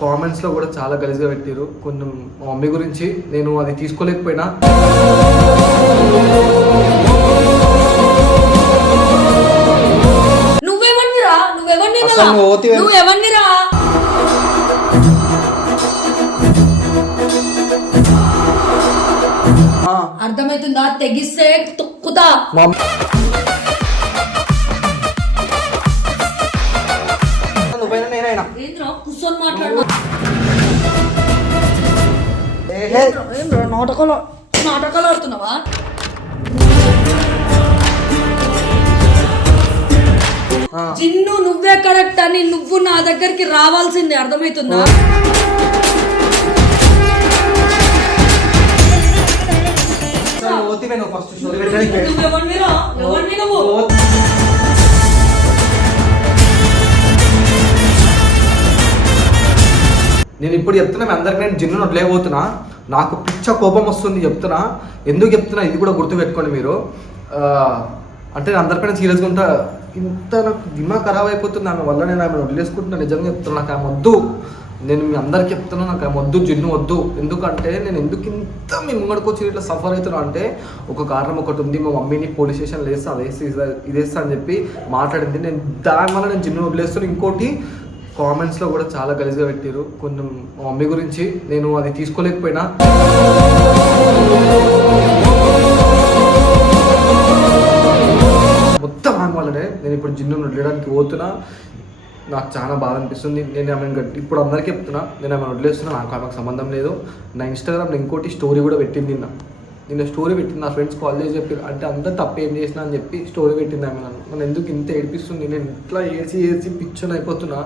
కామెంట్స్లో కూడా చాలా గలీజ్గా పెట్టారు కొన్ని మా మమ్మీ గురించి నేను అది తీసుకోలేకపోయినా. నువ్వెవరినిరా నువ్వెవరిని అసలు నువ్వు ఓతివే- నువ్వెవరినిరా ఆ, అర్థమవుతుందా తెగిస్తే తొక్కుతా. మా కూర్చొని నాటకాలు నాటకాలు ఆడుతున్నావా? నువ్వే కరెక్ట్ అని నువ్వు నా దగ్గరికి రావాల్సిందే అర్థమవుతుందా? నువ్వు నువ్వు? ఫస్ట్ స్టోరీ నేను ఇప్పుడు చెప్తున్నా మీ అందరికి నేను జిన్ను వదిలేకపోతున్నా నాకు పిచ్చ కోపం వస్తుంది చెప్తున్నా. ఎందుకు చెప్తున్నా? ఇది కూడా గుర్తుపెట్టుకోండి మీరు. అంటే నేను అందరిపైన సీరియస్గా ఉంటా. ఇంత నాకు దిమా ఖరాబ్ అయిపోతుంది. ఆమె వల్ల నేను ఆమె వదిలేసుకుంటున్నా. నిజంగా చెప్తున్నా నాకు ఆమె వద్దు. నేను మీ అందరికి చెప్తున్నా నాకు ఆమె వద్దు జిన్ను వద్దు. ఎందుకంటే నేను ఎందుకు ఇంత మీ ముంగడికి వచ్చి ఇట్లా సఫర్ అవుతున్నా అంటే ఒక కారణం ఒకటి ఉంది. మా మమ్మీని పోలీస్ స్టేషన్ వేస్తా అదేసి ఇదేస్తా అని చెప్పి మాట్లాడింది. నేను దాని వల్ల నేను జిన్ను వదిలేస్తాను ఇంకోటి కామెంట్స్లో కూడా చాలా గలీజ్గా పెట్టారు కొంచెం మా మమ్మీ గురించి నేను అది తీసుకోలేకపోయినా. మొత్తం ఆమె వల్లనే నేను ఇప్పుడు జిన్ను వదిలేయడానికి పోతున్నా. నాకు చాలా బాధ అనిపిస్తుంది. నేను ఆమె ఇప్పుడు అందరికీ చెప్తున్నా. నేను ఆమె వదిలేస్తున్నా. నాకు ఆమెకు సంబంధం లేదు. నా ఇన్స్టాగ్రామ్లో ఇంకోటి స్టోరీ కూడా పెట్టింది నిన్న. నిన్న స్టోరీ పెట్టింది. నా ఫ్రెండ్స్ కాల్ చేసి చెప్పి అంటే అంత తప్పు ఏం చేసినా అని చెప్పి స్టోరీ పెట్టింది ఆమె నన్ను. నన్ను ఎందుకు ఇంత ఏడిపిస్తుంది? నేను ఇట్లా ఏడ్చి ఏడ్చి పిచ్చని అయిపోతున్నా.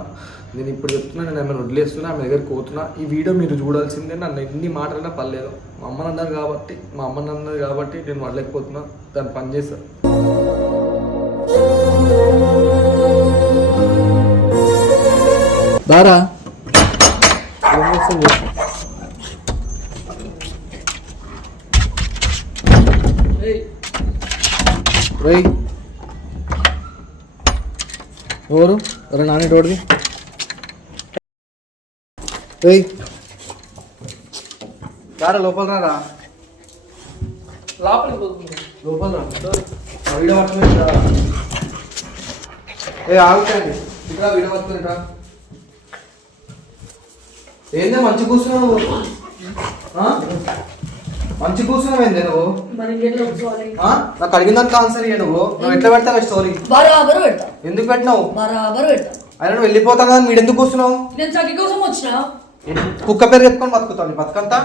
నేను ఇప్పుడు చెప్తున్నా నేను ఆమెను వదిలేస్తున్నా ఆమె దగ్గరికి పోతున్నా. ఈ వీడియో మీరు చూడాల్సిందే నన్ను ఎన్ని మాటలైనా పర్లేదు. మా అమ్మని అన్నారు కాబట్టి మా అమ్మని అన్నది కాబట్టి నేను వడలేకపోతున్నా దాన్ని పని చేస్తా. దారా రై ఎవరు? అరే నాని రై దారా లోపల రారా. లోపల వీడియో పట్టుకుని ఏ ఆగుతాండి ఇక్కడ వీడియో పట్టుకుని రా. ఏందే మంచి కూర్చున్నావు? మంచి కూర్చున్నావు ఏందే నువ్వు? నాకు అడిగిన దానికి ఆన్సర్ ఇయ్య నువ్వు. నువ్వు ఎట్లా పెడతావు స్టోరీ బరాబర్ పెడతా. ఎందుకు పెట్టినావు? బరాబర్ పెడతా. అయినా నువ్వు వెళ్ళిపోతాను కదా మీరు ఎందుకు కూర్చున్నావు? నేను చక్కి కోసం వచ్చిన. కుక్క పేరు చెప్పుకొని బతుకుతావు నీ బతుకంతా?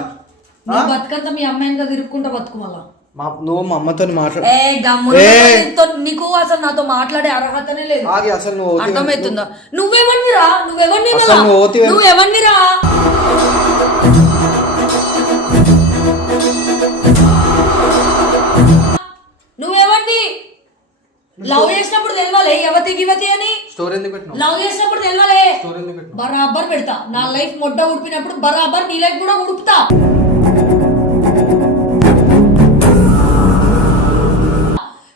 బతుకంతా మీ అమ్మాయిని కదా తిరుక్కుంటా బతుకు మళ్ళా. మా నువ్వు మా అమ్మతో మాట్లాడు నీకు అసలు నాతో మాట్లాడే అర్హతనే లేదు. ఆగి అసలు నువ్వు. అర్థమవుతుందా? నువ్వెవరిని అసలు నువ్వు ఓతివే. నువ్వెవరినిరా నువ్వెవరిని లవ్ చేసినప్పుడు తెలవాలి. యవతి గివతి అని? స్టోరీ ఎందుకు పెట్టినావు? లవ్ చేసినప్పుడు తెలవాలి. స్టోరీ ఎందుకు పెట్టినావు? బరాబర్ పెడతా. నా లైఫ్ మొడ్డ ఉడిపినప్పుడు బరాబర్ నీ లైఫ్ కూడా ఉడుపుతా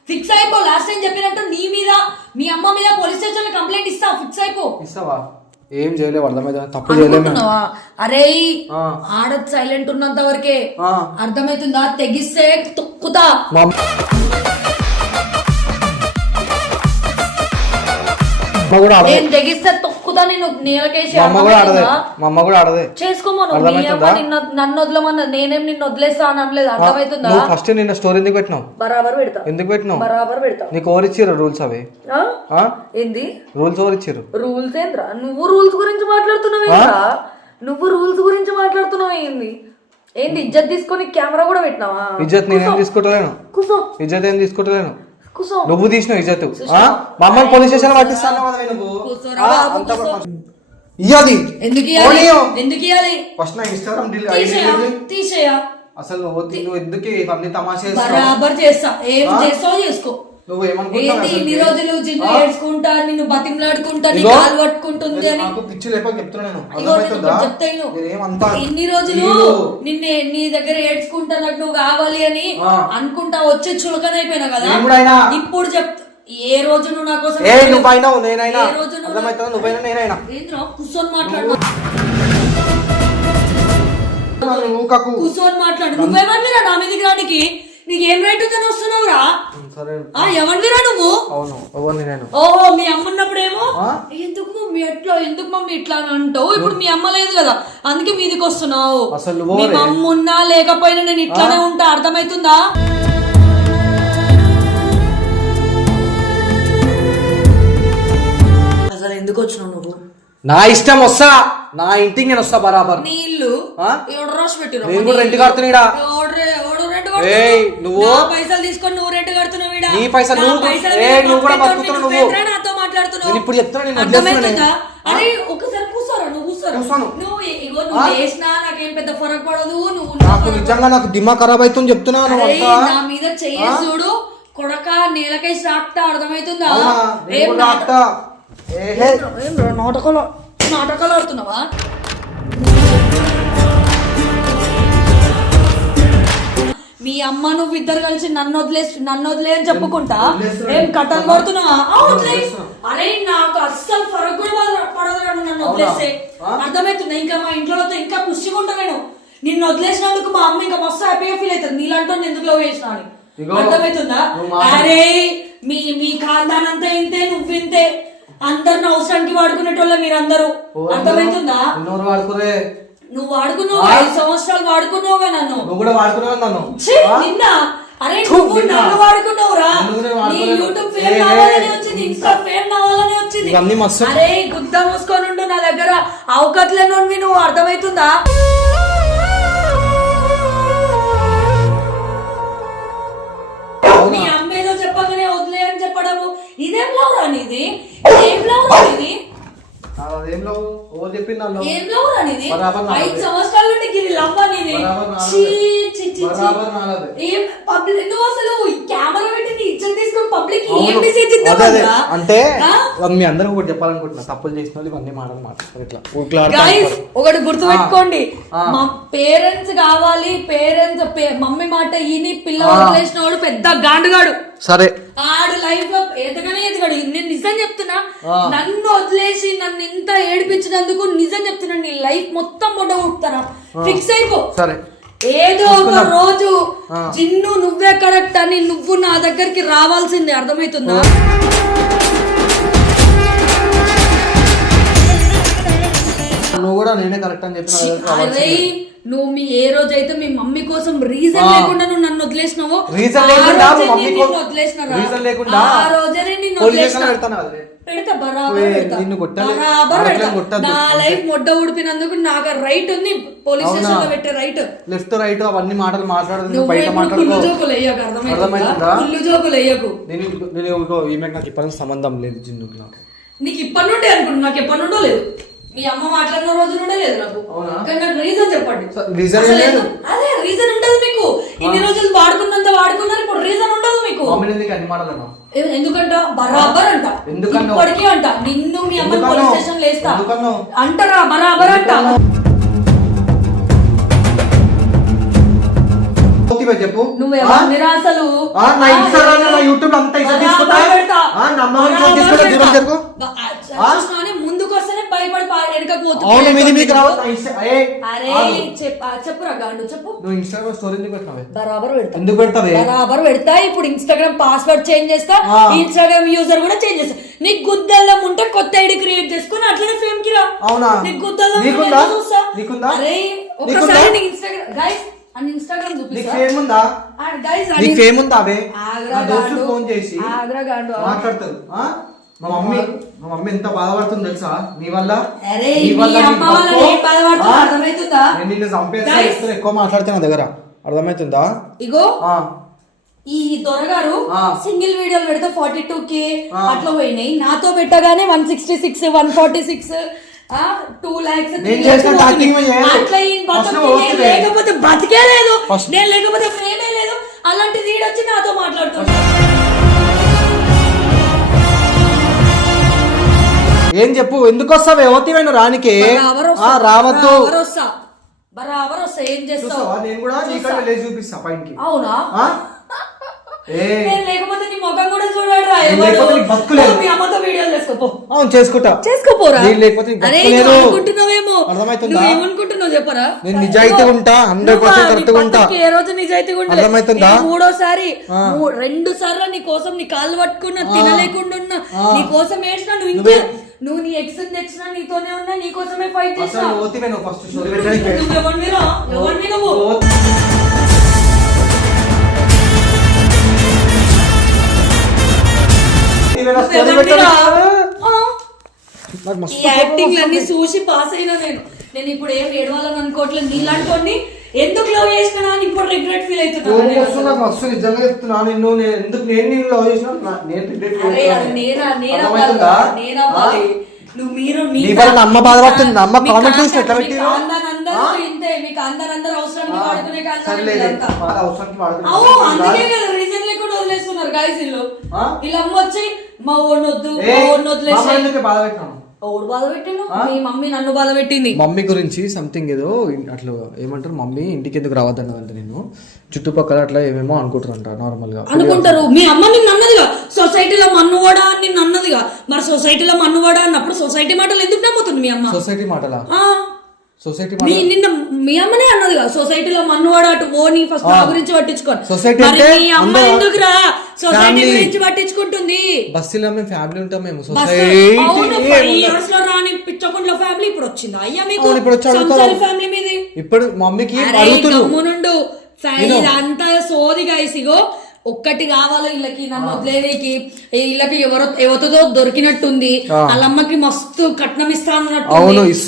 ఫిక్స్ అయిపో లాస్ట్ టైం చెప్పినట్టు నీ మీద మీ అమ్మ మీద పోలీస్ స్టేషన్లో కంప్లైంట్ ఇస్తా ఫిక్స్ అయిపో. ఇస్తావా? ఏం చేయలేవు తప్పు చేయలేము. అనుకుంటున్నావా? అరే ఆ. ఆడ సైలెంట్ ఉన్నంత వరకే ఆ. అర్థమవుతుందా తెగిస్తే తొక్కుతా. మా అమ్మ అమ్మ కూడా ఆడదే. నేను తెగిస్తే తొక్కుతా నేను నేలకేసి మా అమ్మ కూడా ఆడదే? మా అమ్మ కూడా ఆడదే. చేసుకోమను నీ అర్థమవుతుందా? అమ్మ నిన్న నన్ను వదలమన్నా నేనేం నిన్ను వదిలేస్తా అని అనలేదు అర్థమవుతుందా? నువ్వు ఫస్ట్ నిన్న స్టోరీ ఎందుకు పెట్టినావు? బరాబర్ పెడతా. ఎందుకు పెట్టినావు? బరాబర్ పెడతా. నీకు ఎవరు ఇచ్చారు రూల్స్ అవి? ఏంది? రూల్స్ ఎవరు ఇచ్చారు రూల్స్ ఏంద్రా? నువ్వు రూల్స్ గురించి మాట్లాడుతున్నావు నువ్వు రూల్స్ గురించి మాట్లాడుతున్నావు ఏంది? ఏంది ఇజ్జత్ తీసుకొని కెమెరా కూడా పెట్టినావా? ఇజ్జత్ నేనేం తీసుకుంటలేను. ఇజ్జత్ ఏం తీసుకుంటలేను. నువ్వు తీసినావు ఇజ్జత్? మా అమ్మని పోలీస్ స్టేషన్ పట్టిస్తాను. ఇయ్యాది ఎందుకు ఇవ్వాలి పోనీయో. ఎందుకు ఇవ్వాలి ఫస్ట్ నా ఇన్స్టాగ్రామ్ డిలీట్ తీసేయా? తీసేయా? అసలు నువ్వు ఎందుకు ఇవన్నీ తమాషా? బరాబర్ చేస్తా. ఏం చేస్తావు చేసుకో. నువ్వు ఏమనుకుంటున్నావు ఏంది అసలు? ఇన్ని రోజులు జిన్ను ఆ? ఏడ్చుకుంటా నిన్ను బతిమలాడుకుంటా నీ ఇదిగో, కాలు పట్టుకుంటుంది అని నాకు పిచ్చి లేపక చెప్తున్నా నేను ఇగో నేను అర్థమవుతుందా? ఒకటి చెప్తా విను. నేనేమంతా ఇన్ని రోజులు. నిన్నే నీ దగ్గర ఏడ్చుకుంటానట్టు నువ్వు కావాలి అని ఆ. అనుకుంటా వచ్చి చులకనైపోయినా కదా నేను కూడా అయినా. ఇప్పుడు చెప్తా ఏ రోజు నువ్వు నా కోసం ఏ నువ్వైనా నేనైనా ఏ రోజు నువ్వు అర్థమవుతుందా నువ్వైనా నేనైనా ఏంద్రా కూర్చొని మాట్లాడు ఊకకు కూర్చొని మాట్లాడు నువ్వేమన్నా నా మీదకి రానికి నీకు ఏం రైట్ ఉందని వస్తున్నావురా? ఆ ఎవరివిరా నువ్వు? అవును ఎవరిని నేను? ఓహో మీ అమ్మ ఉన్నప్పుడేమో? ఎందుకు మమ్మీ ఎట్లా ఎందుకు మమ్మీ ఇట్లా అని అంటావు? ఇప్పుడు మీ అమ్మ లేదు కదా అందుకే మీదికి వస్తున్నావు. అసలు మీ అమ్మ ఉన్నా లేకపోయినా నేను ఇట్లానే ఉంటా అర్థమవుతుందా అసలు ఎందుకు వచ్చినావు నువ్వు? నా ఇష్టం వస్తా నా ఇంటికి నేను వస్తా బరాబర్. నీ ఇల్లు ఆ? ఎవడు రాసి పెట్టిరు నేను కూడా రెంట్ కడుతున్నా ఏయ్, నువ్వు- పైసలు తీసుకొని నువ్వు రెంట్ కడుతున్నావు ఈడ. నీ పైసలు నా నువ్వు- పైసలు ఏయ్, మీద నువ్వు కూడా బతుకుతున్నావు నువ్వు నాతో మాట్లాడుతున్నావు నేను ఇప్పుడు చెప్తున్నా, నేను అర్థమవుతుందా? అరే ఒకసారి కూర్చోరా నువ్వు కూర్చోరా కూర్చోను. నువ్వు ఇగో నువ్వు చేసినా నాకేం పెద్ద ఫరక్ పడదు నువ్వు నాకు నిజంగా నాకు దిమ్మా ఖరాబ్ అవుతుంది అరే, అంతా నా మీద చెయ్యి చూడు కొడక నేలకేసి రాక్తా అర్థమవుతుందా అవునా? ఏం నేను కూడా నాట- ఆడతా. ఏహే. ఏం రా, నాటకాలు నాటకాలు ఆడుతున్నావా మీ అమ్మ నువ్వు ఇద్దరు కలిసి నన్ను వదిలేసి నన్ను వదిలే అని చెప్పుకుంటా. ఏం కట్టలు కొడుతున్నావా. వదిలేస్తున్నా. అరే నాకు అస్సలు ఫరక్ కూడా పడదు- నన్ను? వదిలేస్తే? అర్థమవుతుంది ఇంకా మా ఇంట్లో ఇంకా ఖుషిగా ఉంటా నేను నిన్ను వదిలేసినందుకు మా అమ్మ ఇంకా మస్తు హ్యాపీగా ఫీల్ అవుతుంది నీలాంటి ఎందుకు లవ్ చేసిన అర్థమవుతుందా. అరే మీ మీ ఖాందాన్ అంతా ఇంతే నువ్వు ఇంతే అందరిని అవసరానికి వాడుకునేటోళ్ళ మీరందరూ అర్థమవుతుందా నువ్వు వాడుకున్నావు? ఐదు సంవత్సరాలు వాడుకున్నావుగా నన్ను. నువ్వు కూడా వాడుకున్నావు నన్ను? నిన్న. అరే నువ్వు నిన్న. వాడుకున్నావురా. నీ. యూట్యూబ్ ఫేమ్ కావాలని వచ్చింది ఇన్స్టా ఫేమ్ కావాలని వచ్చింది. అరే గుద్ద మూసుకొని ఉండు నా దగ్గర. అవకట్లేనోడివి నువ్వు అర్థమవుతుందా మీ అమ్మ ఏదో చెప్పగానే వదిలే అని చెప్పడము. ఇదేం లవ్ రా నీది? ఏం లవ్ రా నీది? అదేం లేవు ఓ చెప్పింది నా లవ్. ఏం లవ్ రా నీది బరాబర్ నాదే. ఐదు సంవత్సరాల నుండి ఇది లవ్ అనేది బరాబర్. ఏం పబ్లిక్ నువ్వు అసలు కెమెరా పెట్టి నీ ఇజ్జత్ తీసుకొని అదే అదే. అంటే మీ అందరికి ఒకటి చెప్పాలనుకుంటున్నా. తప్పులు చేసిన వాళ్ళు ఇవన్నీ మాటలు మాట్లాడతారు ఇట్లా. ఊరుకులాడుతూ గైస్ ఉంటారు. ఒకటి గుర్తు పెట్టుకోండి ఆ. మా పేరెంట్స్ కావాలి పేరెంట్స్ మమ్మీ మాట ఈని పిల్ల. వదిలేసిన వాడు పెద్ద గాండుగాడు. సరే. ఆడు లైఫ్లో ఎదగనే ఎదగాడు. నేను నిజం చెప్తున్నా. నన్ను వదిలేసి నన్ను ఇంత ఏడిపించినందుకు నిజం చెప్తున్నా. నీ లైఫ్ మొత్తం మొట్ట కొడుతారా ఫిక్స్ అయిపో. సరే. ఏదో ఒక. రోజు. జిన్ను నువ్వే కరెక్ట్ అని నువ్వు నా దగ్గరికి రావాల్సిందే అర్థమవుతుందా నువ్వు కూడా నేనే కరెక్ట్ అని చెప్పిన అరే నువ్వు మీ ఏ రోజైతే మీ మమ్మీ కోసం రీజన్. లేకుండా నువ్వు నన్ను వదిలేసినావో రీజన్ లేకుండా మమ్మీ నేను కో- నిన్ను వదిలేసినారా? రీజన్ లేకుండా ఆ రోజే నేను నిన్ను వదిలేసిన. పెడతా బరాబర్ పెడతా. బరాబర్. నా లైఫ్ మొడ్డ ఉడిపినందుకు నాకు రైట్ ఉంది పోలీస్? స్టేషన్లో పెట్టే రైట్ లెఫ్ట్ రైట్ అవన్నీ మాటలు నువ్వు బయట మాట్లాడుకో జోకులు వేయకు అర్థమవుతుందా? కుళ్ళు జోకులు వేయకు నేను నేను ఈమెకు నాకు ఇప్పటి సంబంధం లేదు జిన్నుకు నాకు నీకు ఇప్పటి నుండే అనుకుంటున్నా నాకు ఎప్పటి నుండో లేదు మీ అమ్మ మాట్లాడిన రోజు నుండే లేదు నాకు? కానీ నాకు రీజన్ చెప్పండి. ఎందుకు- అదే రీజన్ ఉండదు మీకు. ఇన్ని రోజులు వాడుకున్నంత వాడుకున్నారు ఇప్పుడు రీజన్ ఉండదు మీకు. ఎందుకంట? బరాబర్ అంట? ఇప్పటికీ అంట. నిన్ను మీ అమ్మ? పోలీస్ స్టేషన్ లేస్తా? అంటారా బరాబర్ అంట. చెప్పు. నువ్వు ఆ, నా ఇన్స్టాగ్రామ్లో, నా యూట్యూబ్ అంతా తీసుకుంటా? నా అమ్మ తీసుకుంటా, దూరం భయపడి. అవును మీది మీకు రావద్దు నా అరే ఆగు. చెప్ప చెప్పురా గాండు చెప్పు నువ్వు ఇన్స్టాగ్రామ్ స్టోరీ ఎందుకు పెట్టినావే బరాబర్ పెడతా ఎందుకు పెడతావే బరాబర్ పెడతా ఇప్పుడు ఇన్స్టాగ్రామ్ పాస్వర్డ్ చేంజ్ చేస్తా. ఇన్స్టాగ్రామ్ యూజర్ కూడా చేంజ్ చేస్తా నీకు గుద్దల్లం ఉంటే కొత్త ఐడి క్రియేట్ చేసుకుని అట్లనే ఫేమ్కి రా అవునా? నీకు గుద్దల్లం ఉంటే నీకుందా? ఎందుకు చూస్తా? నీకుందా? అరే నీకుందా? ఒకసారి నీకు ఇన్స్టాగ్రామ్ గైస్ అని ఇన్స్టాగ్రామ్ నీకు చూపిస్తా ఫేమ్ ఉందా గైస్ నీకు ఫేమ్ ఉందా అవే ఆగ్రా నా గాండు. ఫోన్ చేసి ఆగ్రా గాండు. మాట్లాడతారు ఆ? మా మమ్మీ మా మమ్మీ ఎంత బాధపడుతుంది తెలుసా నీ వల్ల. నేను నిన్ను చంపేస్తా ఎక్కువ మాట్లాడితే నా దగ్గర అర్థమవుతుందా ఇగో. ఈ దొరగారు. సింగిల్ వీడియోలు పెడితే ఫార్టీ టూ కే. అట్లా పోయినాయి నాతో పెట్టగానే one sixty six one forty six two lakhs. అట్లా. లేకపోతే బతికే లేదు నేను లేకపోతే ఫ్రేమే లేదు అలాంటి వీడొచ్చి నాతో మాట్లాడుతున్నాడు ఏం చెప్పు ఎందుకు వస్తావే ఓతివైన రానికి ఆ, రావద్దు బరాబర్ వస్తా ఏం చేస్తావు చూస్తావా నేను కూడా నీకంటే లేచి చూపిస్తా పైనకి అవునా ఆ? ఏ. నేను లేకపోతే నీ ముఖం కూడా చూడరా నేను ఎవడు లేకపోతే నీకు బతుకు లేదు. పో, మీ అమ్మతో వీడియోలు చేసుకోపో అవును చేసుకుంటా చేసుకోపోరా నేను లేకపోతే నీకు అరే బతుకు నువ్వు లేదు. అనుకుంటున్నావేమో అర్థమవుతుందా? నువ్వు ఏమనుకుంటున్నావు చెప్పరా నేను నిజాయితీగా ఉంటా, 100% correct గా ఉంటా. ఏ రోజు నిజాయితీగా ఉండలే. అర్థమవుతుందా? ఇది మూడోసారి. మూ- రెండు సార్లు నీ కోసం నీ కాళ్ళు పట్టుకున్నా తినలేకుండా ఉన్నా. నీ కోసం ఏడ్చినా నువ్వు ఇంకా నువ్వే. నువ్వు నీ ఎక్స్ తెచ్చినా నీతోనే ఉన్నా నీ కోసమే ఫైట్ ఓతివే నువ్వు ఫస్ట్? ఎవరిని నువ్వు. నాకు ఈ యాక్టింగ్ అన్ని చూసి పాస్ అయినా నేను. నేను ఇప్పుడు ఏం ఏడవాలని అనుకోవట్లేదు. నీలాంటి ఎందుకు లవ్ చేసినా అని ఇప్పుడు రిగ్రెట్ ఫీల్ అవుతున్నా నాకు మస్తు నిజంగా చెప్తున్నా నిన్ను నేను ఎందుకు నేను నిన్ను లవ్ చేసిన నేను అర్థమవుతుందా? నేనవ్వాలి నువ్వు మీరు మీ వల్ల అమ్మ బాధపడుతుంది. అమ్మ చూసి ఎట్లా? ఇంతే మీ కాందానందరూ అవసరానికి ఆ, వాడుకునే కాందానందరూ సర్లేదు. ఇదంతా. వాళ్ళ అవసరానికి వాడుకునే అవు కాందానం అందుకే కాదు. కదా రీజన్ లేకుండా వదిలేస్తున్నారు గాయస్ ఇల్లు ఆ? వీళ్ళ అమ్మ వచ్చి మా ఓడినొద్దు ఏ, మా వదిలేసి బాధ పెట్టాను ఓడు బాధ పెట్టిండు? ఆ? మీ మమ్మీ నన్ను బాధ పెట్టింది. మమ్మీ గురించి సంథింగ్ ఏదో అట్లా ఏమంటారు? మమ్మీ ఇంటికి ఎందుకు రావద్దన్నదంట నేను చుట్టుపక్కల అట్లా ఏమేమో అనుకుంటారంట నార్మల్గా. అనుకుంటారు. మీ అమ్మ నిన్ను అన్నదిగా. సొసైటీలో మన్నువాడా నిన్ను అన్నదిగా. మరి సొసైటీలో మన్నువాడా అన్నప్పుడు సొసైటీ మాటలు ఎందుకు నమ్ముతుంది మీ అమ్మ? సొసైటీ మాటలా? సొసైటీ మీ నిన్న మీ అమ్మనే అన్నదిగా సొసైటీలో మన్నువాడా అటు ఓని ఫస్ట్ నా గురించి పట్టించుకోండి సొసైటీ అంటే మీ అమ్మ అందరూ ఎందుకురా? Society family. గురించి పట్టించుకుంటుంది. బస్సులో మేము ఫ్యామిలీ ఉంటాం మేము సొసైటీ అవును ఫైవ్ ఇయర్స్లో రాని పిచ్చకుండ్ల ఫ్యామిలీ ఇప్పుడు వచ్చిందా? అయ్యా మీకు అవును, ఇప్పుడు వచ్చి అడుగుతారు. సంసారి ఫ్యామిలీ మీది. ఇప్పుడు మమ్మీకి అరే అడుగుతున్నారు. గమ్మునుండు. ఫ్యా- ఇదంతా సోది ఇగో. ఒక్కటి కావాలి వీళ్ళకి నన్ను వదిలేనికి వీళ్ళకి ఎవరో ఎవరితో దొరికినట్టుంది. వాళ్ళమ్మకి మస్తు కట్నం ఇస్తా అన్నట్టు.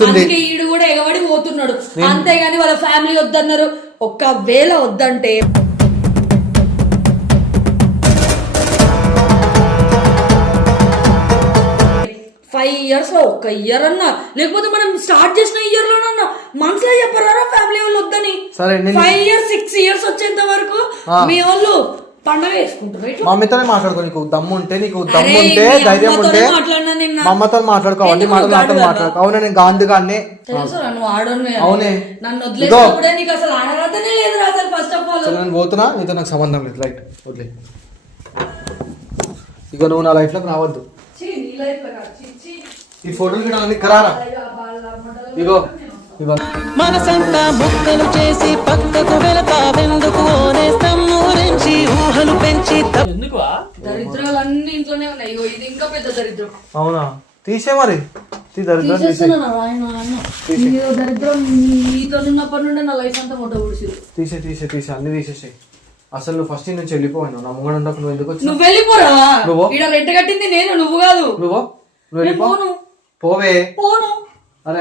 అందుకే ఈడు కూడా ఎగబడి పోతున్నాడు. అంతేగాని వాళ్ళ ఫ్యామిలీ వద్దన్నారు. ఒక్కవేళ వద్దంటే ఫైవ్ ఇయర్స్లో ఒక్క ఇయర్ అన్నా. లేకపోతే మనం స్టార్ట్ చేసిన ఇయర్ లోనన్నా మనసులో చెప్పరారా ఫ్యామిలీ వాళ్ళు వద్దని? ఫైవ్ ఇయర్స్ సిక్స్ ఇయర్స్ వచ్చేంత వరకు. మీ వాళ్ళు పండగ వేసుకుంటారు ఇట్లా మమ్మీతోనే మాట్లాడుకో నీకు. దమ్ము ఉంటే నీకు దమ్ము ఉంటే మీ ధైర్యం అమ్మతోనే ఉంటే. మా అమ్మతో మాట్లాడుకో. అన్ని ఎందుకు మాటలు నాతో? మాట్లాడుకో. అవునా నేను గాంధీ అని. అవునే. నన్ను ఇదో. వదిలేసినప్పుడే నీకు అసలు ఆడరాతనే లేదు అసలు ఫస్ట్ ఆఫ్ ఆల్ సరే నేను పోతున్నా. నీతో నాకు సంబంధం లేదు. రైట్ వదిలే. ఇక నువ్వు నా లైఫ్లోకి రావద్దు. ఈ ఫోటోలు అన్ని కరారా ఇగో ఇగో మనసంతా ముక్కలు చేసి పక్కకు వెళతావెందుకు దరిద్రం. అవునా? తీసే మరి. తీ దరిద్రం తీసే దరిద్రం నీతో ఉన్నప్పటి నుండి నా లైఫ్ అంతా మొట్ట తీసే తీసే తీసే అన్ని తీసేసాయి. అసలు నువ్వు ఫస్ట్ నుంచి వెళ్ళిపోయాను నా ముంగడు ఉండకు నువ్వు ఎందుకు వచ్చి నువ్వు వెళ్ళిపోరా? నువ్వు? ఇక్కడ రెంట కట్టింది నేను నువ్వు కాదు. నువ్వు నువ్వు వెళ్ళిపో. పోవే. పోను. అరే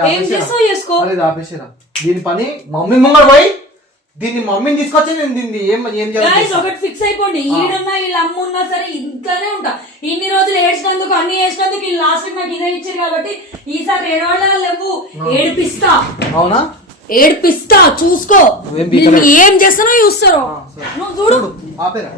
ఆపేసిరా. దీని పని మమ్మీ ముంగడు పోయి దీన్ని మమ్మీని తీసుకొచ్చి నేను దీన్ని ఏం ఏం చేయాలి ఒకటి ఫిక్స్ అయిపోండి. ఈడున్నా వీళ్ళ అమ్మ ఉన్నా సరే ఇంట్లోనే ఉంటా. ఇన్ని రోజులు ఏడ్చినందుకు అన్ని ఏడ్చినందుకు వీళ్ళు లాస్ట్ నాకు ఇదే ఇచ్చారు కాబట్టి ఈసారి ఏడవాళ్ళ లేవు. ఏడిపిస్తా. అవునా? ఏడిపిస్తా. చూసుకో. ఏం చేస్తానో చూస్తారో. నువ్వు చూడు ఆపేరా.